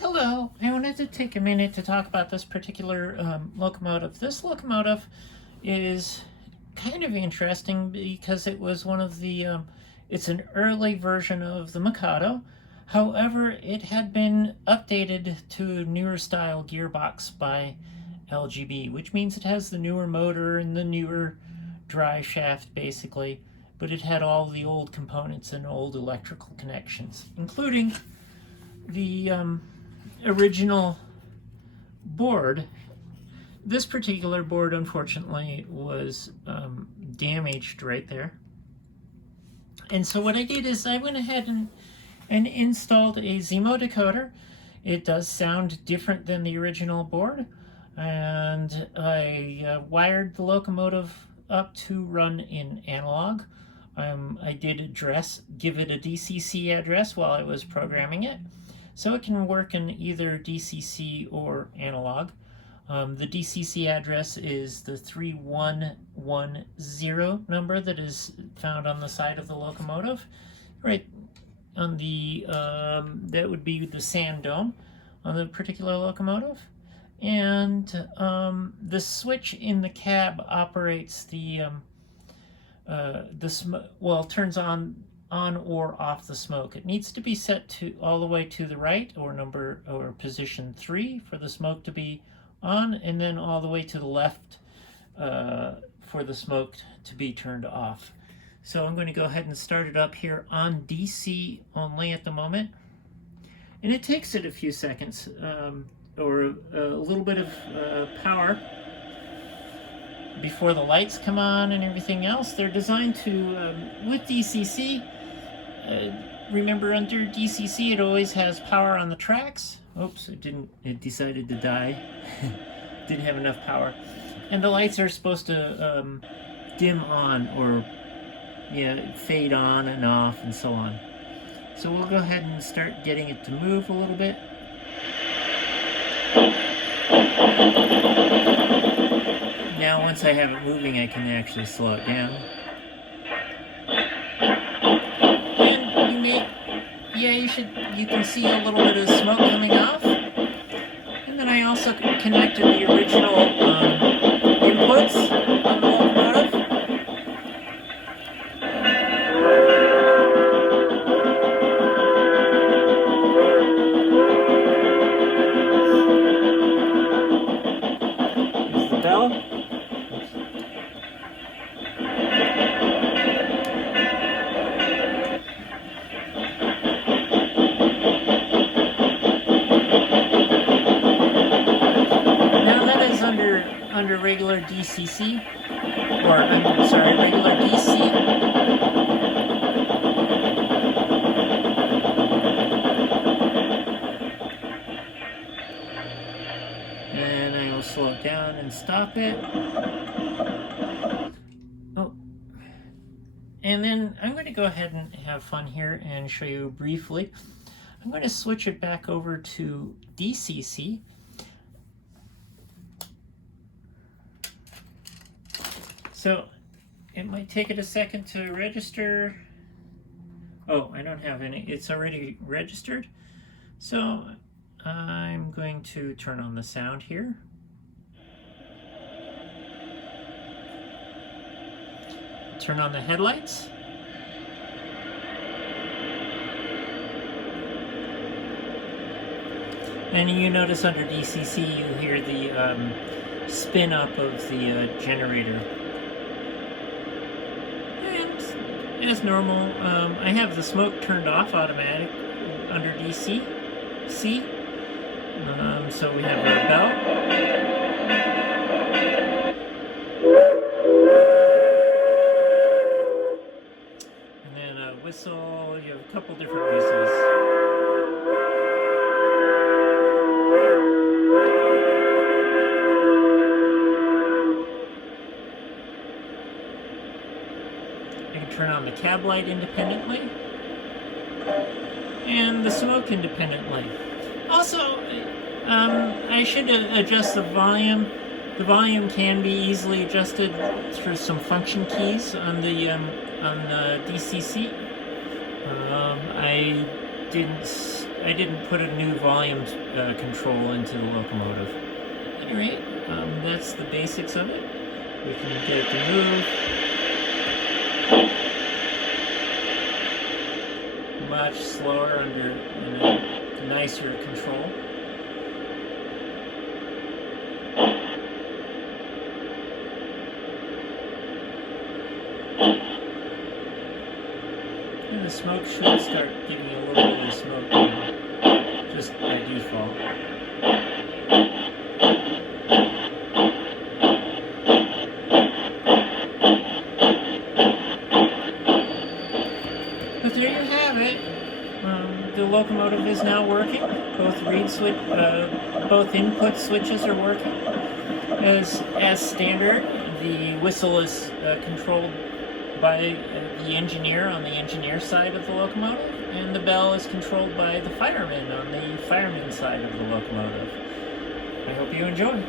Hello, I wanted to take a minute to talk about this particular locomotive. This locomotive is kind of interesting because it was one of it's an early version of the Mikado. However, it had been updated to a newer style gearbox by LGB, which means it has the newer motor and the newer drive shaft basically, but it had all the old components and old electrical connections, including the original board. This particular board, unfortunately, was damaged right there. And so what I did is I went ahead and installed a Zimo decoder. It does sound different than the original board. And I wired the locomotive up to run in analog. I did give it a DCC address while I was programming it. So it can work in either DCC or analog. The DCC address is the 3110 number that is found on the side of the locomotive. Right on the, that would be the sand dome on the particular locomotive. And the switch in the cab operates turns on or off the smoke. It needs to be set to all the way to the right or position 3 for the smoke to be on, and then all the way to the left for the smoke to be turned off. So I'm going to go ahead and start it up here on DC only at the moment, and it takes it a few seconds or a little bit of power before the lights come on and everything else. They're designed to, with DCC, remember under DCC it always has power on the tracks. Oops, it decided to die. Didn't have enough power. And the lights are supposed to dim on or fade on and off and so on. So we'll go ahead and start getting it to move a little bit. Now once I have it moving, I can actually slow it down. And you can see a little bit of smoke coming off. And then I also connected the original inputs on the locomotive. Here's the bell. Under regular DCC, or I'm sorry, regular DC. And I will slow it down and stop it. Oh. And then I'm going to go ahead and have fun here and show you briefly. I'm going to switch it back over to DCC. So it might take it a second to register. Oh, I don't have any. It's already registered. So I'm going to turn on the sound here. Turn on the headlights. And you notice under DCC you hear the spin up of the generator. As normal, I have the smoke turned off automatic under DC. So we have our bell. And then a whistle. You have a couple different whistles. Turn on the cab light independently and the smoke independently. Also, I should adjust the volume. The volume can be easily adjusted through some function keys on the DCC. I didn't I didn't put a new volume control into the locomotive. At any rate, that's the basics of it. We can get it to move. Much slower under a nicer control. And the smoke should start giving you a little bit of smoke now, just by default. But there you have it. The locomotive is now working. Both input switches are working as standard. The whistle is controlled by the engineer on the engineer side of the locomotive, and the bell is controlled by the fireman on the fireman side of the locomotive. I hope you enjoy.